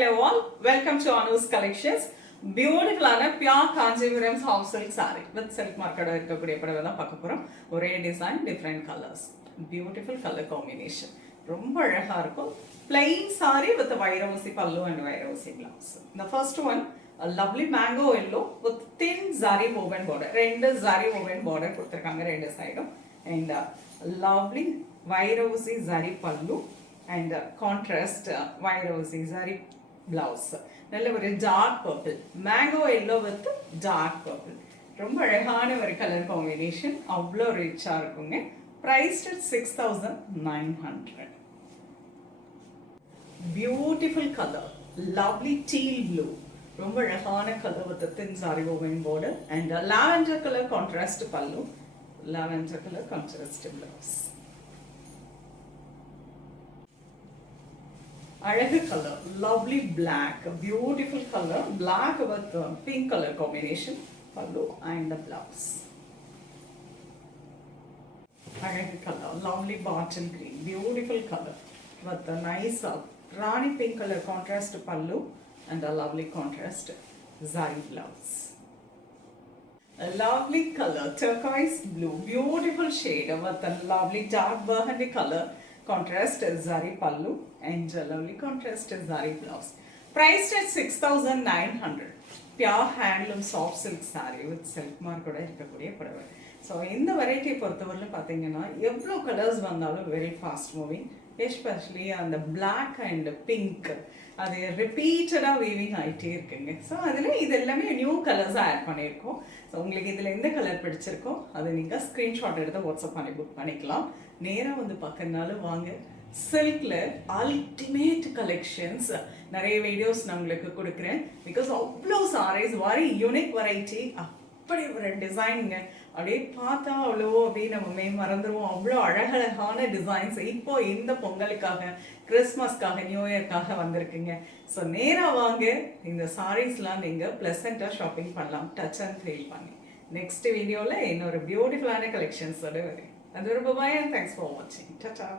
Hello all, welcome to Anu's Collections. Beautiful pure Kanjipuram half silk saree with silk market இருக்கக்கூடிய புடவை தான் பார்க்க போறோம். ஒரே design different colors. Beautiful color combination. ரொம்ப அழகா இருக்கும். Plain saree with a வைரவசி பல்லு and வைரவசி blouse. The first one a lovely mango yellow with thin zari woven border. ரெண்டு zari woven border கொடுத்திருக்காங்க ரெண்டு சைடும் and lovely வைரவசி zari பல்லு and contrast வைரவசி zari blouse. நல்ல ஒரு dark purple mango yellow with dark purple ரொம்ப அழகான ஒரு கலர் காம்பினேஷன் அவ்வளோ ரிச்சா இருக்குங்க priced at 6,900. Beautiful color lovely teal blue ரொம்ப அழகான colour with a thin zari woven border and a lavender color contrast pallu lavender color contrast blouse. அழகு color lovely black beautiful color black with pink color combination pallu and the blouse. அழகு color lovely bottle green beautiful color with a nice rani pink color contrast pallu and a lovely contrast zari blouse. A lovely color turquoise blue beautiful shade with a lovely dark burgundy color contrast zari pallu and a lovely contrast zari blouse. Priced at 6,900. Pure handloom soft silk saree with silk mark ஓட இருக்கக்கூடிய புடவை. So இந்த variety பொறுத்தவரையிலும் பார்த்தீங்கன்னா எவ்வளோ colours வந்தாலும் very fast moving especially அந்த black and pink அது ரிப்பீட்டடாக வீவிங் ஆகிட்டே இருக்குங்க. ஸோ அதில் இது எல்லாமே நியூ கலர்ஸாக ஆட் பண்ணியிருக்கோம். ஸோ உங்களுக்கு இதில் எந்த கலர் பிடிச்சிருக்கோ அதை நீங்கள் ஸ்க்ரீன்ஷாட் எடுத்து வாட்ஸ்அப் பண்ணி புக் பண்ணிக்கலாம். நேராக வந்து பார்க்கறதுனால வாங்க. சில்கில் அல்டிமேட் கலெக்ஷன்ஸ் நிறைய வீடியோஸ் நான் உங்களுக்கு கொடுக்குறேன். பிகாஸ் அவ்வளோ சாரீஸ் வெரி யூனிக் வெரைட்டி அப்படி ஒரு டிசைனுங்க அப்படியே பார்த்தா அவ்வளோ அப்படியே நம்ம மறந்துடுவோம். அவ்வளோ அழகழகான டிசைன்ஸ் இப்போ இந்த பொங்கலுக்காக கிறிஸ்மஸ்க்காக நியூ இயர்க்காக வந்திருக்குங்க. ஸோ நேராக வாங்க இந்த சாரீஸ்லாம் நீங்கள் ப்ளசண்ட்டாக ஷாப்பிங் பண்ணலாம் டச் அண்ட் ஃபீல் பண்ணி. நெக்ஸ்ட் வீடியோவில் இன்னொரு பியூட்டிஃபுல்லான கலெக்ஷன்ஸோட வரேன். அது ஒரு பாய். தேங்க்ஸ் ஃபார் வாட்சிங். டாடா.